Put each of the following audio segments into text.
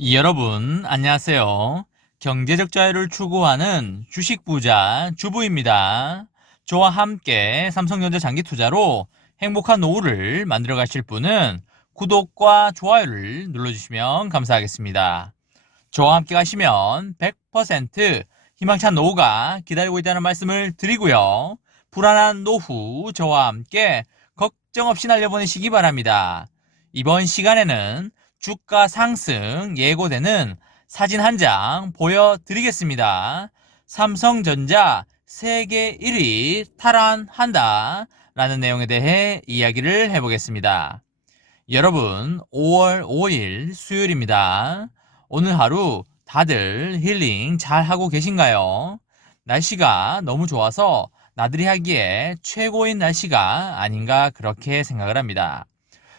여러분, 안녕하세요. 경제적 자유를 추구하는 주식 부자 주부입니다. 저와 함께 삼성전자 장기 투자로 행복한 노후를 만들어 가실 분은 구독과 좋아요를 눌러주시면 감사하겠습니다. 저와 함께 가시면 100% 희망찬 노후가 기다리고 있다는 말씀을 드리고요. 불안한 노후 저와 함께 걱정 없이 날려보내시기 바랍니다. 이번 시간에는 주가 상승 예고되는 사진 한 장 보여드리겠습니다. 삼성전자 세계 1위 탈환한다 라는 내용에 대해 이야기를 해보겠습니다. 여러분, 5월 5일 수요일입니다. 오늘 하루 다들 힐링 잘 하고 계신가요? 날씨가 너무 좋아서 나들이 하기에 최고인 날씨가 아닌가 그렇게 생각을 합니다.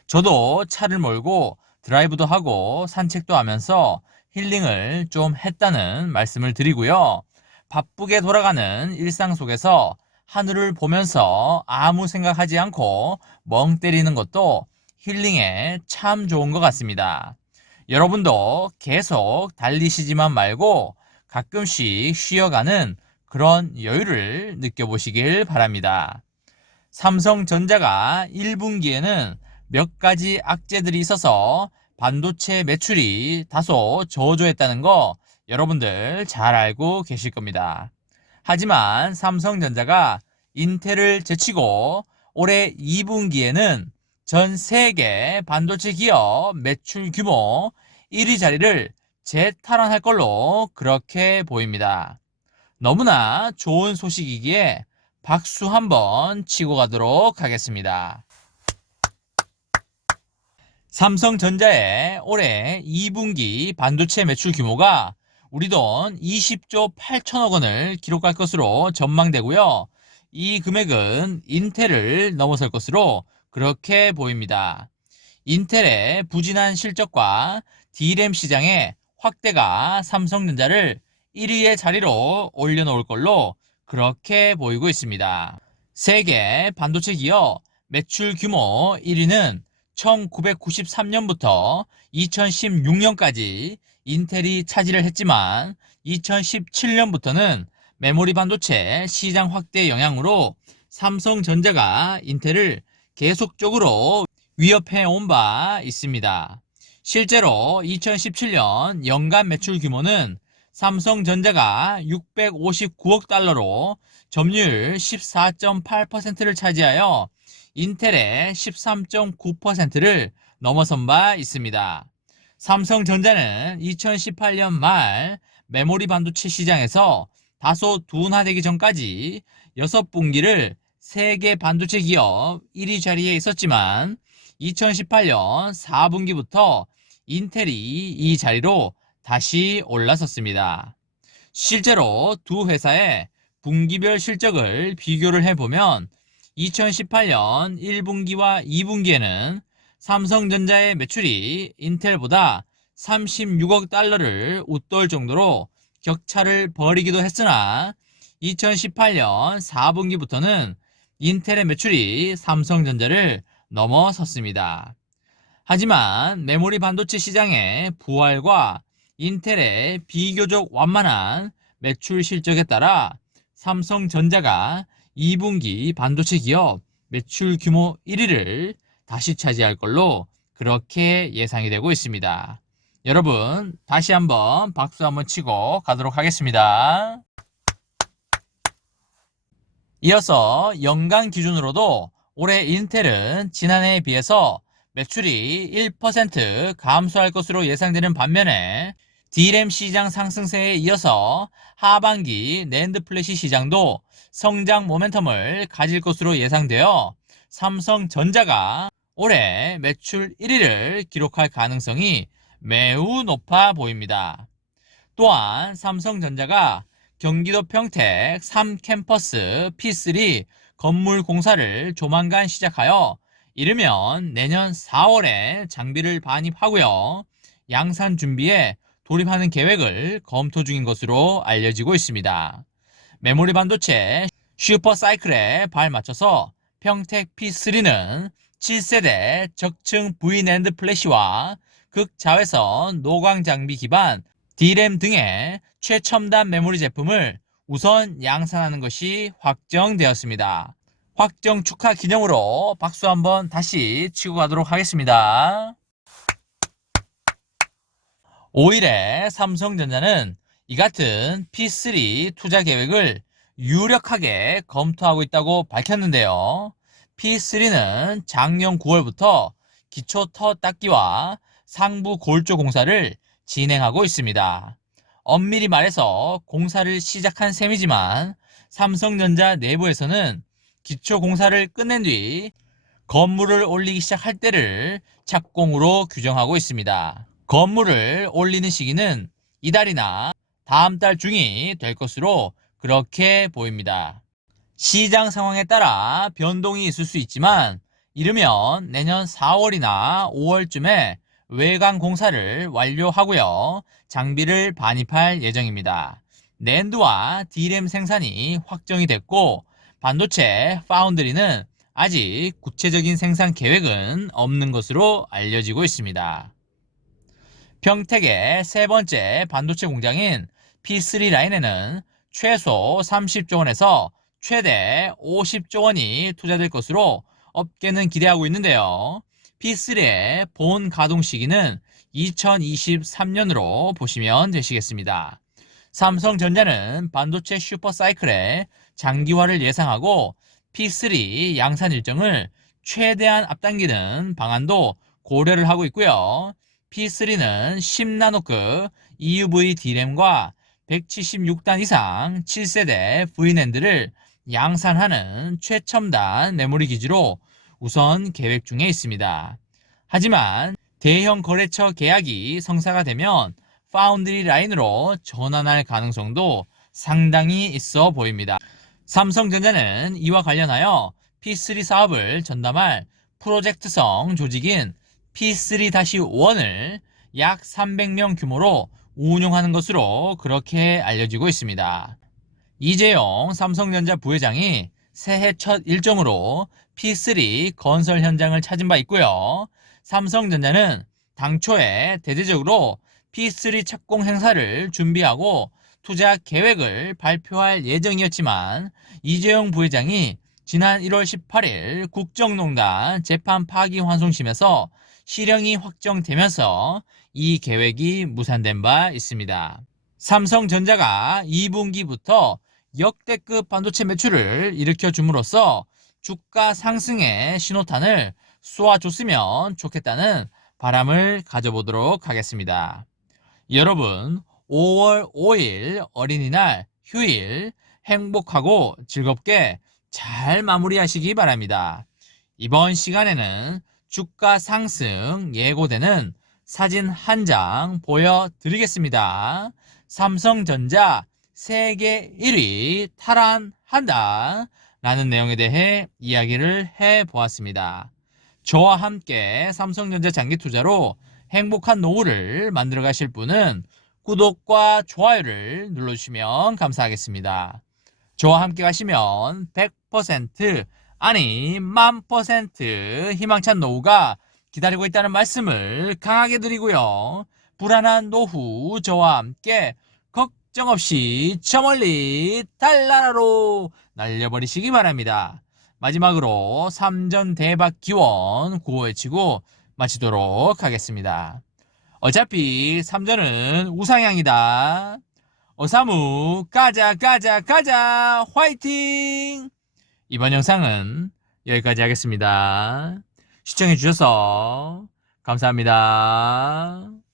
저도 차를 몰고 드라이브도 하고 산책도 하면서 힐링을 좀 했다는 말씀을 드리고요. 바쁘게 돌아가는 일상 속에서 하늘을 보면서 아무 생각하지 않고 멍 때리는 것도 힐링에 참 좋은 것 같습니다. 여러분도 계속 달리시지만 말고 가끔씩 쉬어가는 그런 여유를 느껴보시길 바랍니다. 삼성전자가 1분기에는 몇 가지 악재들이 있어서 반도체 매출이 다소 저조했다는 거 여러분들 잘 알고 계실 겁니다. 하지만 삼성전자가 인텔을 제치고 올해 2분기에는 전 세계 반도체 기업 매출 규모 1위 자리를 재탈환할 걸로 그렇게 보입니다. 너무나 좋은 소식이기에 박수 한번 치고 가도록 하겠습니다. 삼성전자의 올해 2분기 반도체 매출 규모가 우리 돈 20조 8천억 원을 기록할 것으로 전망되고요. 이 금액은 인텔을 넘어설 것으로 그렇게 보입니다. 인텔의 부진한 실적과 D램 시장의 확대가 삼성전자를 1위의 자리로 올려놓을 걸로 그렇게 보이고 있습니다. 세계 반도체 기업 매출 규모 1위는 1993년부터 2016년까지 인텔이 차지를 했지만 2017년부터는 메모리 반도체 시장 확대 영향으로 삼성전자가 인텔을 계속적으로 위협해 온 바 있습니다. 실제로 2017년 연간 매출 규모는 삼성전자가 659억 달러로 점유율 14.8%를 차지하여 인텔의 13.9%를 넘어선 바 있습니다. 삼성전자는 2018년 말 메모리 반도체 시장에서 다소 둔화되기 전까지 6분기를 세계 반도체 기업 1위 자리에 있었지만 2018년 4분기부터 인텔이 이 자리로 다시 올라섰습니다. 실제로 두 회사의 분기별 실적을 비교를 해보면 2018년 1분기와 2분기에는 삼성전자의 매출이 인텔보다 36억 달러를 웃돌 정도로 격차를 벌이기도 했으나 2018년 4분기부터는 인텔의 매출이 삼성전자를 넘어섰습니다. 하지만 메모리 반도체 시장의 부활과 인텔의 비교적 완만한 매출 실적에 따라 삼성전자가 2분기 반도체 기업 매출 규모 1위를 다시 차지할 걸로 그렇게 예상이 되고 있습니다. 여러분, 다시 한번 박수 한번 치고 가도록 하겠습니다. 이어서 연간 기준으로도 올해 인텔은 지난해에 비해서 매출이 1% 감소할 것으로 예상되는 반면에 D램 시장 상승세에 이어서 하반기 낸드 플래시 시장도 성장 모멘텀을 가질 것으로 예상되어 삼성전자가 올해 매출 1위를 기록할 가능성이 매우 높아 보입니다. 또한 삼성전자가 경기도 평택 3캠퍼스 P3 건물 공사를 조만간 시작하여 이르면 내년 4월에 장비를 반입하고요. 양산 준비에 돌입하는 계획을 검토 중인 것으로 알려지고 있습니다. 메모리 반도체 슈퍼사이클에 발맞춰서 평택 P3는 7세대 적층 VNAND 플래시와 극자외선 노광 장비 기반 D램 등의 최첨단 메모리 제품을 우선 양산하는 것이 확정되었습니다. 확정 축하 기념으로 박수 한번 다시 치고 가도록 하겠습니다. 5일에 삼성전자는 이 같은 P3 투자 계획을 유력하게 검토하고 있다고 밝혔는데요. P3는 작년 9월부터 기초 터 닦기와 상부 골조 공사를 진행하고 있습니다. 엄밀히 말해서 공사를 시작한 셈이지만 삼성전자 내부에서는 기초 공사를 끝낸 뒤 건물을 올리기 시작할 때를 착공으로 규정하고 있습니다. 건물을 올리는 시기는 이달이나 다음 달 중이 될 것으로 그렇게 보입니다. 시장 상황에 따라 변동이 있을 수 있지만 이르면 내년 4월이나 5월쯤에 외관 공사를 완료하고요. 장비를 반입할 예정입니다. 낸드와 D램 생산이 확정이 됐고 반도체 파운드리는 아직 구체적인 생산 계획은 없는 것으로 알려지고 있습니다. 평택의 세 번째 반도체 공장인 P3 라인에는 최소 30조 원에서 최대 50조 원이 투자될 것으로 업계는 기대하고 있는데요. P3의 본 가동 시기는 2023년으로 보시면 되시겠습니다. 삼성전자는 반도체 슈퍼사이클의 장기화를 예상하고 P3 양산 일정을 최대한 앞당기는 방안도 고려를 하고 있고요. P3는 10나노급 EUV D램과 176단 이상 7세대 V낸드를 양산하는 최첨단 메모리 기지로 우선 계획 중에 있습니다. 하지만 대형 거래처 계약이 성사가 되면 파운드리 라인으로 전환할 가능성도 상당히 있어 보입니다. 삼성전자는 이와 관련하여 P3 사업을 전담할 프로젝트성 조직인 P3-1을 약 300명 규모로 운영하는 것으로 그렇게 알려지고 있습니다. 이재용 삼성전자 부회장이 새해 첫 일정으로 P3 건설 현장을 찾은 바 있고요. 삼성전자는 당초에 대대적으로 P3 착공 행사를 준비하고 투자 계획을 발표할 예정이었지만 이재용 부회장이 지난 1월 18일 국정농단 재판 파기환송심에서 실형이 확정되면서 이 계획이 무산된 바 있습니다. 삼성전자가 2분기부터 역대급 반도체 매출을 일으켜 줌으로써 주가 상승의 신호탄을 쏘아줬으면 좋겠다는 바람을 가져보도록 하겠습니다. 여러분 5월 5일 어린이날 휴일 행복하고 즐겁게 잘 마무리하시기 바랍니다. 이번 시간에는 주가 상승 예고되는 사진 한 장 보여드리겠습니다. 삼성전자 세계 1위 탈환한다 라는 내용에 대해 이야기를 해보았습니다. 저와 함께 삼성전자 장기 투자로 행복한 노후를 만들어 가실 분은 구독과 좋아요를 눌러주시면 감사하겠습니다. 저와 함께 가시면 100% 아니 1000% 희망찬 노후가 기다리고 있다는 말씀을 강하게 드리고요. 불안한 노후 저와 함께 걱정 없이 저 멀리 달나라로 날려버리시기 바랍니다. 마지막으로 3전 대박 기원 구호 외치고 마치도록 하겠습니다. 어차피 3전은 우상향이다. 어사무 가자 가자 가자 화이팅! 이번 영상은 여기까지 하겠습니다. 시청해주셔서 감사합니다.